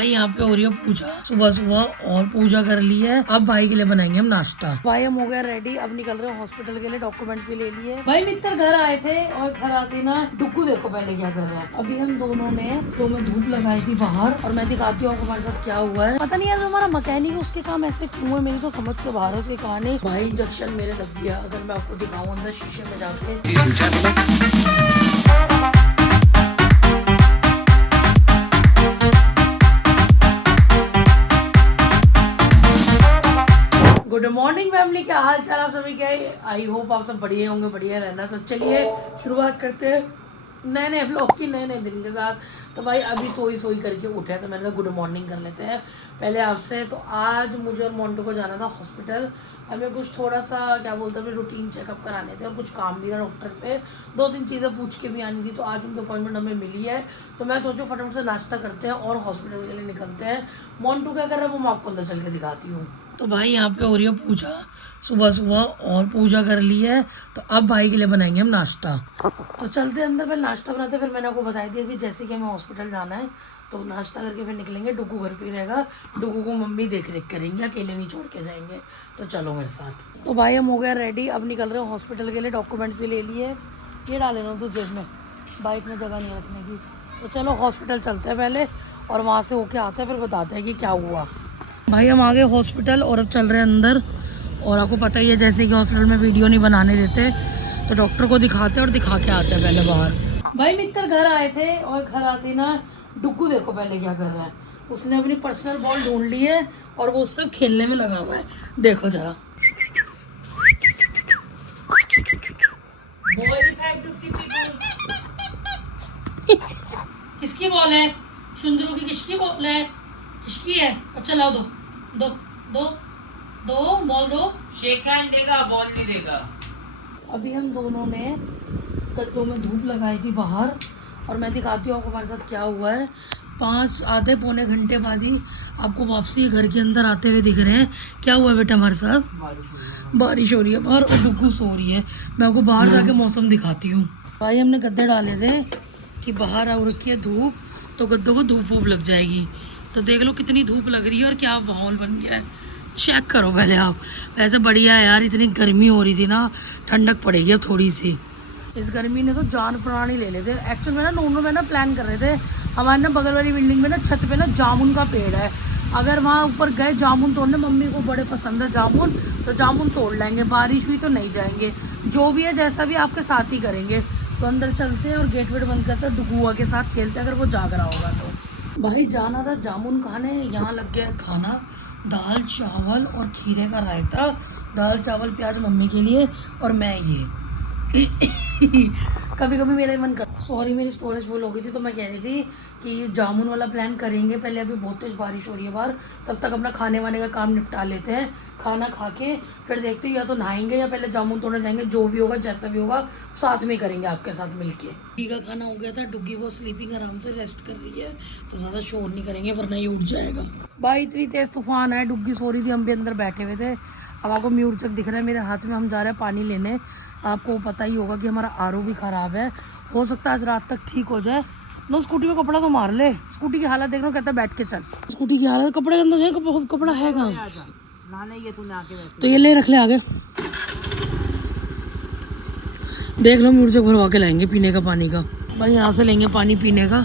भाई यहाँ पे हो रही है पूजा सुबह सुबह, और पूजा कर ली है। अब भाई के लिए बनाएंगे हम नाश्ता। भाई हम हो गए रेडी, अब निकल रहे हैं हॉस्पिटल के लिए, डॉक्यूमेंट्स भी ले लिए। भाई मित्र घर आए थे और घर आते ना डुग्गू देखो पहले क्या कर रहा है। अभी हम दोनों ने तो मैं धूप लगाई थी बाहर, और मैं दिखाती हूँ हमारे साथ क्या हुआ है। पता नहीं यार हमारा मैकेनिक उसके काम ऐसे क्यों है, मेरी तो समझ के बाहर है उसके कहानी। भाई इंजेक्शन मेरे लग गया, अगर मैं आपको दिखाऊँ अंदर शीशे में जाके। गुड मॉर्निंग फैमिली, क्या हाल चाल आप सभी के। आई होप आप सब बढ़िया होंगे, बढ़िया रहना। तो चलिए शुरुआत करते हैं नए नए ब्लॉग की, नए नए दिन के साथ। तो भाई अभी सोई करके उठे तो मैंने कहा गुड मॉर्निंग कर लेते हैं पहले आपसे। तो आज मुझे और मोंटू को जाना था हॉस्पिटल, हमें कुछ थोड़ा सा क्या बोलते हैं रूटीन चेकअप कराने थे, और कुछ काम भी था डॉक्टर से, 2-3 चीज़ें पूछ के भी आनी थी। तो आज उनकी अपॉइंटमेंट हमें मिली है, तो मैं सोचूं फटाफट से नाश्ता करते हैं और हॉस्पिटल के लिए निकलते हैं। मोंटू क्या कर रहा है वो मैं आपको अंदर चल के दिखाती हूँ। तो भाई यहाँ पे हो रही है पूजा सुबह सुबह, और पूजा कर ली है। तो अब भाई के लिए बनाएंगे हम नाश्ता। तो चलते अंदर, फिर नाश्ता बनाते। फिर मैंने आपको बता दिया कि जैसे कि हमें हॉस्पिटल जाना है तो नाश्ता करके फिर निकलेंगे। डुग्गू घर पे ही रहेगा, डुग्गू को मम्मी देख रेख करेंगे, अकेले नहीं छोड़ के जाएंगे। तो चलो मेरे साथ। तो भाई हम हो गए रेडी, अब निकल रहे हैं हॉस्पिटल के लिए, डॉक्यूमेंट्स भी ले लिए। ये डाले ना तो जेब में, बाइक में जगह नहीं रखने की। तो चलो हॉस्पिटल चलते हैं पहले, और वहाँ से होके आते हैं, फिर बताते हैं कि क्या हुआ। भाई हम आ गए हॉस्पिटल और अब चल रहे हैं अंदर। और आपको पता ही है जैसे कि हॉस्पिटल में वीडियो नहीं बनाने देते, तो डॉक्टर को दिखाते हैं और दिखा के आते हैं पहले बाहर। भाई मित्र घर आए थे और घर आते ना डुग्गू देखो पहले क्या कर रहा है। उसने अपनी पर्सनल बॉल ढूंढ ली है और वो उससे खेलने में लगा हुआ है। देखो जरा किसकी बॉल है? सुंदरू की किसकी बॉल है? किसकी है? अच्छा लाओ, दो दो दो दो बॉल दो। शेक हैंड देगा, बॉल नहीं देगा। अभी हम दोनों ने गद्दों में धूप लगाई थी बाहर, और मैं दिखाती हूँ आपको हमारे साथ क्या हुआ है। 5 आधे पौने घंटे बाद ही आपको वापसी घर के अंदर आते हुए दिख रहे हैं। क्या हुआ बेटा हमारे साथ? बारिश हो रही है बाहर और डुग्गू सो रही है। मैं आपको बाहर जाके मौसम दिखाती हूँ। भाई हमने गद्दे डाले थे कि बाहर आ रखी है धूप, तो गद्दों को धूप वूप लग जाएगी। तो देख लो कितनी धूप लग रही है और क्या माहौल बन गया है, चेक करो पहले आप। वैसे बढ़िया है यार, इतनी गर्मी हो रही थी ना, ठंडक पड़ेगी अब थोड़ी सी। इस गर्मी ने तो जान प्राण ही ले लेते। एक्चुअल में ना नोनो में ना प्लान कर रहे थे, हमारे ना बगल वाली बिल्डिंग में ना छत पे ना जामुन का पेड़ है, अगर वहाँ ऊपर गए जामुन तोड़ने, मम्मी को बड़े पसंद है जामुन, तो जामुन तोड़ लेंगे। बारिश हुई तो नहीं जाएंगे, जो भी है जैसा भी आपके साथ ही करेंगे। तो अंदर चलते हैं और गेट वेट बंद करते हैं, डुगुआ के साथ खेलते हैं अगर वो जाग रहा होगा तो। भाई जाना था जामुन खाने, यहाँ लग गया खाना, दाल चावल और खीरे का रायता। दाल चावल प्याज मम्मी के लिए, और मैं ये कभी कभी मेरा ही मन कर, सॉरी मेरी स्टोरेज फुल हो गई थी, तो मैं कह रही थी कि जामुन वाला प्लान करेंगे पहले। अभी बहुत तेज बारिश हो रही है बाहर, तब तक अपना खाने वाने का काम निपटा लेते हैं। खाना खा के फिर देखते हैं, या तो नहाएंगे या पहले जामुन तोड़ने जाएंगे। जो भी होगा जैसा भी होगा साथ में करेंगे आपके साथ मिलके। डुग्गी का खाना हो गया था, डुग्गी वो स्लीपिंग आराम से रेस्ट कर रही है, तो ज़्यादा शोर नहीं करेंगे वरना ये उठ जाएगा। भाई इतनी तेज़ तूफान है, डुग्गी सो रही थी, हम भी अंदर बैठे हुए थे। अब आपको म्यूट चक दिख रहा है मेरे हाथ में, हम जा रहे हैं पानी लेने। आपको पता ही होगा कि हमारा आरओ भी ख़राब है, हो सकता है आज रात तक ठीक हो जाए। नो स्कूटी में कपड़ा तो मार ले, स्कूटी की हालत देख लो, कहता है बैठ के चल। स्कूटी की हालत, कपड़े के अंदर जाए, कपड़ा है कहाँ? तो ये ले रख ले आगे, देख लो म्यूट चक भरवा के लाएंगे पीने का पानी का। भाई यहाँ से लेंगे पानी पीने का,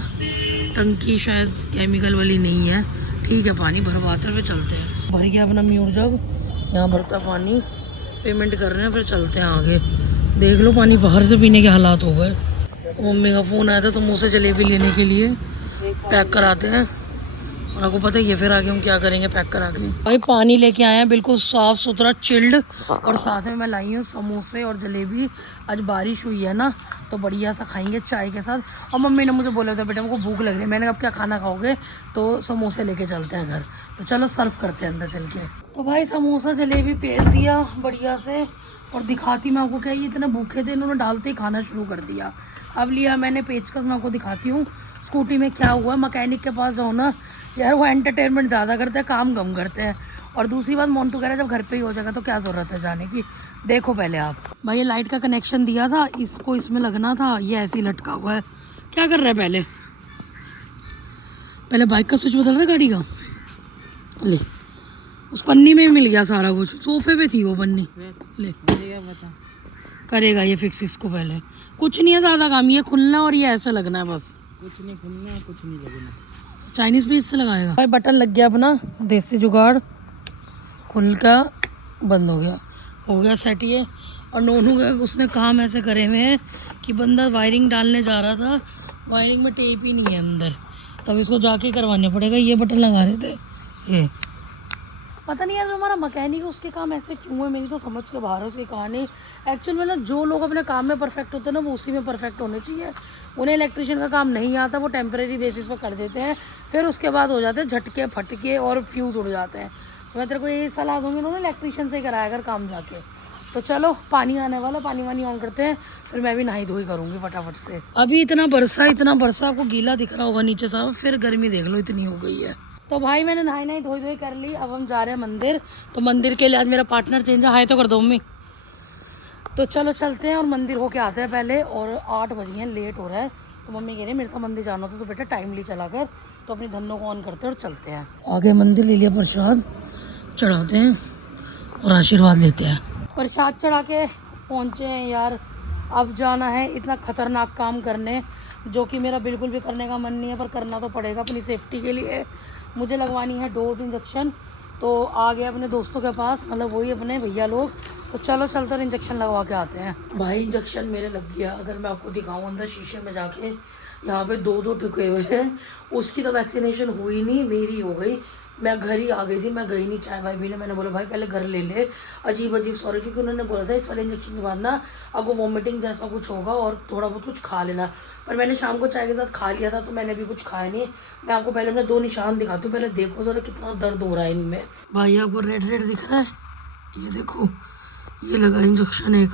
टंकी शायद केमिकल वाली नहीं है, ठीक है पानी भरवाते हुए चलते हैं। भर गया अपना म्यूट जग, यहाँ भरता पानी, पेमेंट कर रहे हैं, फिर चलते हैं आगे। देख लो पानी बाहर से पीने के हालात हो गए। तो मम्मी का फ़ोन आया था तो मुँह से जलेबी लेने के लिए, पैक कराते हैं, और आपको पता ही है फिर आगे हम क्या करेंगे पैक करा के। भाई पानी लेके आए हैं बिल्कुल साफ़ सुथरा चिल्ड, और साथ में मैं लाई हूँ समोसे और जलेबी। आज बारिश हुई है ना, तो बढ़िया सा खाएंगे चाय के साथ। और मम्मी ने मुझे बोला था बेटा हमको भूख लग रही है, मैंने कहा अब क्या खाना खाओगे, तो समोसे लेके चलते हैं घर। तो चलो सर्व करते हैं अंदर चल के। तो भाई समोसा जलेबी पेल दिया बढ़िया से, और दिखाती मैं आपको क्या, ये इतने भूखे थे, इन्होंने डालते ही खाना शुरू कर दिया। अब लिया मैंने पेचकस, मैं आपको दिखाती हूँ स्कूटी में क्या हुआ। मैकेनिक के पास जाओ ना यार, वो एंटरटेनमेंट ज़्यादा करते हैं, काम कम करते हैं। और दूसरी बात मोंटू कह रहा है जब घर पे ही हो जाएगा तो क्या ज़रूरत है जाने की। देखो पहले आप, भाई ये लाइट का कनेक्शन दिया था, इसको इसमें लगना था, ये ऐसे ही लटका हुआ है। क्या कर रहा है पहले बाइक का स्विच बदल रहा है गाड़ी का। ले उस पन्नी में मिल गया सारा कुछ, सोफे पे थी वो पन्नी। ले करेगा ये फिक्स इसको पहले। कुछ नहीं है ज़्यादा काम, ये खुलना और ये ऐसा लगना है बस। कुछ नहीं खुलना, कुछ नहीं लगना। चाइनीज़ भी इससे लगाएगा भाई। बटन लग गया अपना देसी जुगाड़, खुल का बंद हो गया सेट ये। और नोनू का उसने काम ऐसे करे हुए हैं कि बंदा वायरिंग डालने जा रहा था, वायरिंग में टेप ही नहीं है अंदर, तब इसको जाके करवाने पड़ेगा। ये बटन लगा रहे थे ये, पता नहीं यार जो हमारा मैकेनिक है उसके काम ऐसे क्यों है, मेरी तो समझ के बाहर है उसकी कहानी। एक्चुअल में ना जो लोग अपने काम में परफेक्ट होते हैं ना वो उसी में परफेक्ट होने चाहिए। उन्हें इलेक्ट्रिशियन का काम नहीं आता, वो टेम्परेरी बेसिस पर कर देते हैं, फिर उसके बाद हो जाते हैं झटके फटके और फ्यूज़ उड़ जाते हैं। तो मैं तेरे को यही सलाह दूँगी, उन्होंने इलेक्ट्रिशियन से कराया कर काम जाके। तो चलो पानी आने वाला, पानी वानी ऑन करते हैं, फिर मैं भी नहाई धोई करूँगी फटाफट से। अभी इतना बरसा आपको गीला दिख रहा होगा नीचे सारा, फिर गर्मी देख लो इतनी हो गई है। तो भाई मैंने नहाई धोई कर ली, अब हम जा रहे हैं मंदिर। तो मंदिर के लिए आज मेरा पार्टनर चेंज है, हाय तो कर दो मम्मी। तो चलो चलते हैं और मंदिर होके आते हैं पहले। और 8 बज गए हैं, लेट हो रहा है। तो मम्मी कह रही है मेरे साथ मंदिर जाना था, तो बेटा टाइमली चला कर। तो अपनी धनों को ऑन करते हैं और चलते हैं। आगे मंदिर ले लिया, प्रसाद चढ़ाते हैं और आशीर्वाद लेते हैं। प्रसाद चढ़ा के पहुँचे हैं यार। अब जाना है इतना ख़तरनाक काम करने, जो कि मेरा बिल्कुल भी करने का मन नहीं है, पर करना तो पड़ेगा अपनी सेफ्टी के लिए। मुझे लगवानी है डोज इंजेक्शन। तो आ गए अपने दोस्तों के पास, मतलब वही अपने भैया लोग। तो चलो चलते और इंजेक्शन लगवा के आते हैं। भाई इंजेक्शन मेरे लग गया, अगर मैं आपको दिखाऊं अंदर शीशे में जाके, यहाँ पे 2 टुके हुए हैं। उसकी तो वैक्सीनेशन हुई नहीं, मेरी हो गई। मैं घर ही आ गई थी, मैं गई नहीं चाय वाय पीने। मैंने बोला भाई पहले घर ले ले। अजीब सॉरी, क्योंकि उन्होंने बोला था इस वाले इंजेक्शन के बाद ना आपको वॉमिटिंग जैसा कुछ होगा और थोड़ा बहुत कुछ खा लेना। पर मैंने शाम को चाय के साथ खा लिया था, तो मैंने भी कुछ खाया नहीं। मैं आपको पहले अपने 2 निशान दिखाती हूँ, पहले देखो ज़रा कितना दर्द हो रहा है इनमें। भाई आपको रेड रेड दिख रहा है, ये देखो, ये लगा इंजेक्शन एक,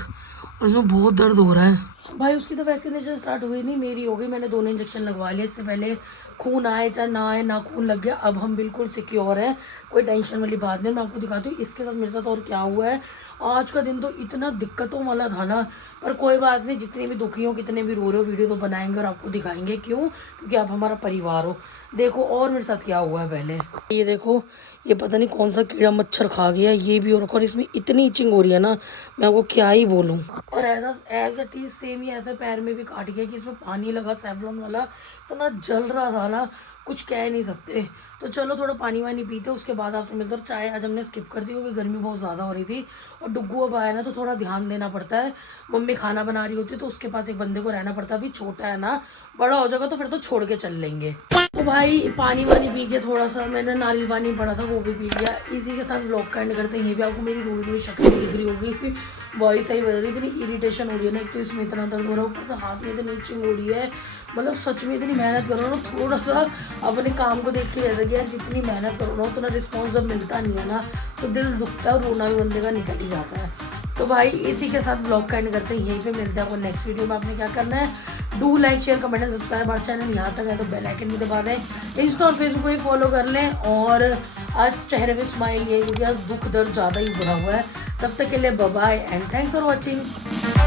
और इसमें बहुत दर्द हो रहा है। भाई उसकी तो वैक्सीनेशन स्टार्ट हुई नहीं, मेरी हो गई। मैंने दोनों इंजेक्शन लगवा लिए। इससे पहले खून आए चाहे ना आए, ना खून लग गया। अब हम बिल्कुल सिक्योर हैं, कोई टेंशन वाली बात नहीं। मैं आपको दिखाती हूँ इसके साथ मेरे साथ और क्या हुआ है। आज का दिन तो इतना दिक्कतों वाला था ना, पर कोई बात नहीं। जितने भी दुखी हो, कितने भी रो रहे हो, वीडियो तो बनाएंगे और आपको दिखाएंगे। क्यों? क्योंकि आप हमारा परिवार हो। देखो और मेरे साथ क्या हुआ है पहले। ये देखो, ये पता नहीं कौन सा कीड़ा मच्छर खा गया, ये भी हो रखा। और इसमें इतनी इचिंग हो रही है ना, मैं आपको क्या ही बोलूँ। और एज इट इज सेम ही ऐसे पैर में भी काट गया कि इसमें पानी लगा सेवलॉन वाला, इतना जल रहा था ना, कुछ कह नहीं सकते। तो चलो थोड़ा पानी वानी पीते, उसके बाद आपसे मिलते। और चाय आज हमने स्किप कर दी क्योंकि गर्मी बहुत ज़्यादा हो रही थी। और डुग्गू अब आया ना, तो थोड़ा ध्यान देना पड़ता है। मम्मी खाना बना रही होती है तो उसके पास एक बंदे को रहना पड़ता है। अभी छोटा है ना, बड़ा हो जाएगा तो फिर तो छोड़ के चल लेंगे। तो भाई पानी वानी पी के, थोड़ा सा मैंने नारियल पानी पड़ा था वो भी पी लिया। इसी के साथ ब्लॉग का एंड करते हैं। ये भी आपको मेरी रोई रोई शक्ल दिख रही होगी, वॉइस सही बदल रही। इतनी इरिटेशन हो रही है ना, एक तो इसमें इतना दर्द हो रहा है, ऊपर से हाथ में इतनी इचिंग हो रही है। मतलब सच में इतनी मेहनत करो ना, थोड़ा सा अपने काम को देख के ऐसा कि यार जितनी मेहनत करो ना उतना रिस्पॉन्स जब मिलता नहीं है ना, तो दिल दुखता है और रोना भी बंदे का निकल ही जाता है। तो भाई इसी के साथ ब्लॉग का एंड करते हैं। यहीं पे मिलते हैं आपको नेक्स्ट वीडियो में। आपने क्या करना है, do like share comment and subscribe हमारे चैनल। यहाँ तक है तो बेल आइकन भी दबा दें। इंस्टा और फेसबुक पे फॉलो कर लें। और आज चेहरे पे स्माइल ये, क्योंकि आज दुख दर्द ज़्यादा ही बुरा हुआ है। तब तक के लिए bye bye and thanks for watching.